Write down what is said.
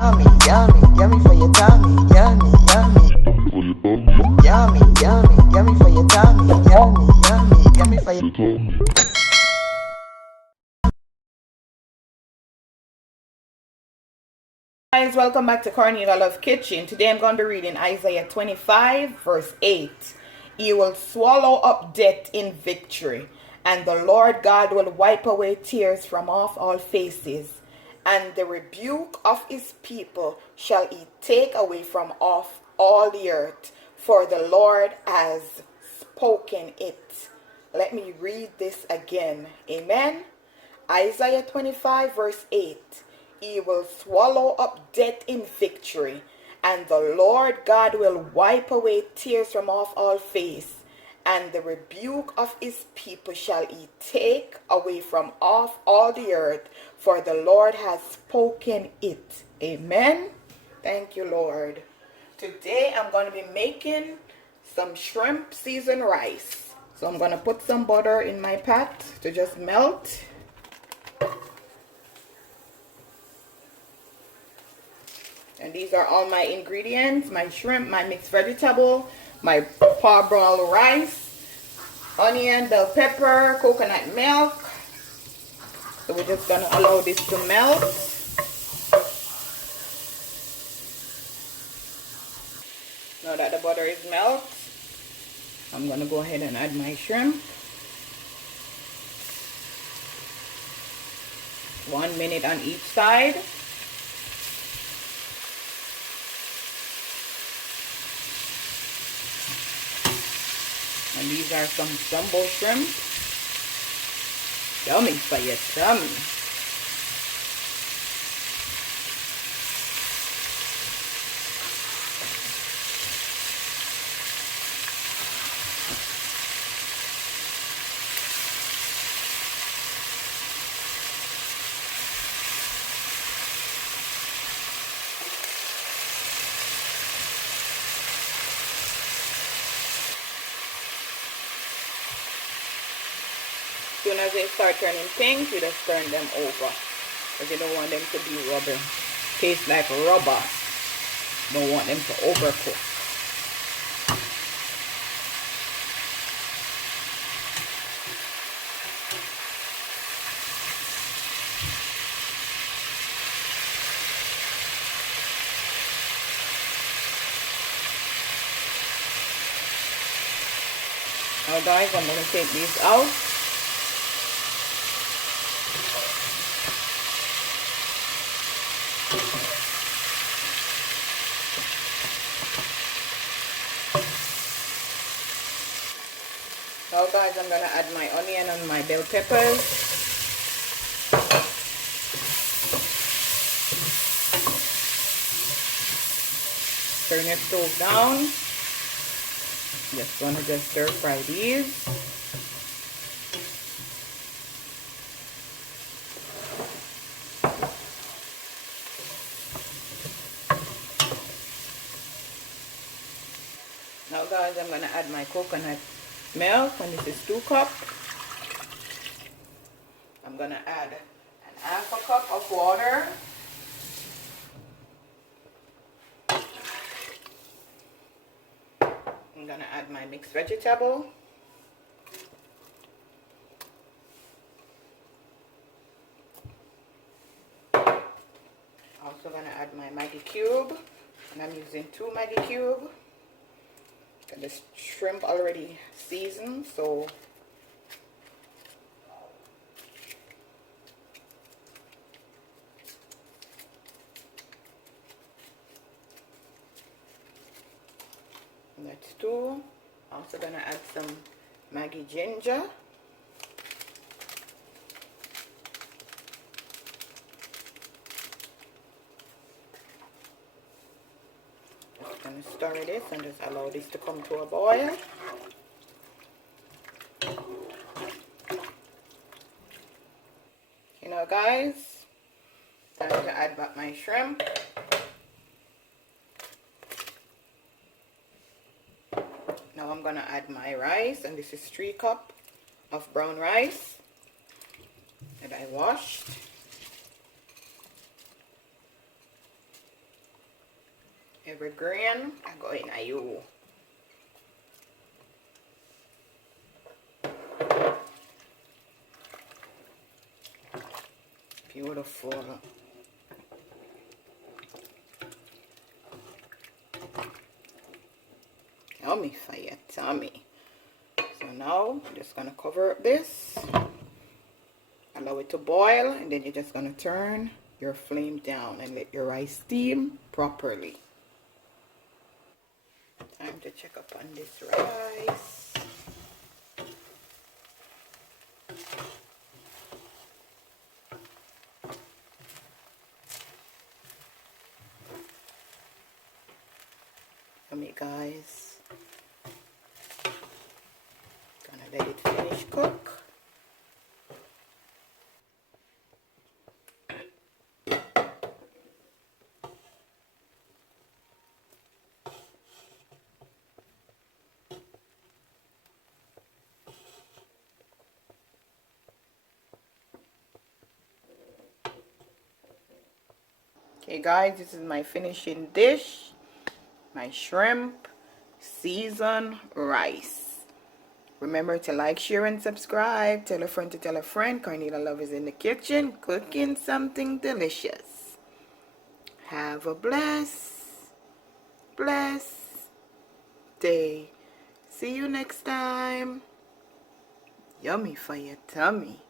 Yummy, yummy, yummy for your tummy. Yummy, yummy. Yummy, yummy, yummy for your tummy. Yummy, yummy, yummy for your tummy. Guys, welcome back to Cornelialove Kitchen. Today I'm going to be reading Isaiah 25 verse 8. He will swallow up death in victory, and the Lord God will wipe away tears from off all faces, and the rebuke of his people shall he take away from off all the earth, for the Lord has spoken it. Let me read this again. Amen. Isaiah 25 verse 8. He will swallow up death in victory, and the Lord God will wipe away tears from off all face, and the rebuke of his people shall he take away from off all the earth, for the Lord has spoken it. Amen. Thank you, Lord. Today I'm going to be making some shrimp seasoned rice. So I'm going to put some butter in my pot to just melt. And these are all my ingredients: my shrimp, my mixed vegetable, my parboiled rice, onion, bell pepper, coconut milk. So we're just going to allow this to melt. Now that the butter is melted, I'm going to go ahead and add my shrimp. 1 minute on each side. And these are some jumbo shrimp. Yummy for your tummy. As soon as they start turning pink, you just turn them over, because you don't want them to be rubber. Taste like rubber. Don't want them to overcook. Now guys, I'm going to take these out. Now guys, I'm going to add my onion and my bell peppers. Turn your stove down. Just want to stir fry these. Now guys, I'm going to add my coconut milk, and this is 2 cups. I'm going to add an half a cup of water. I'm going to add my mixed vegetable. Also going to add my Maggi cube, and I'm using 2 Maggi cube. Got the shrimp already seasoned, so that's 2. Also gonna add some Maggi ginger. Just gonna stir this and just allow this to come to a boil. You know guys, time to add back my shrimp. Now I'm gonna add my rice, and this is 3 cups of brown rice that I washed. Every grain I go in a you. Beautiful. Yummy for your tummy. So now I'm just gonna cover up this, allow it to boil, and then you're just gonna turn your flame down and let your rice steam properly. Time to check up on this rice. Yummy, guys. Gonna let it finish cook. Okay guys, this is my finishing dish, my shrimp seasoned rice. Remember to like, share, and subscribe. Tell a friend to tell a friend. Cornelialove is in the kitchen cooking something delicious. Have a blessed day. See you next time. Yummy for your tummy.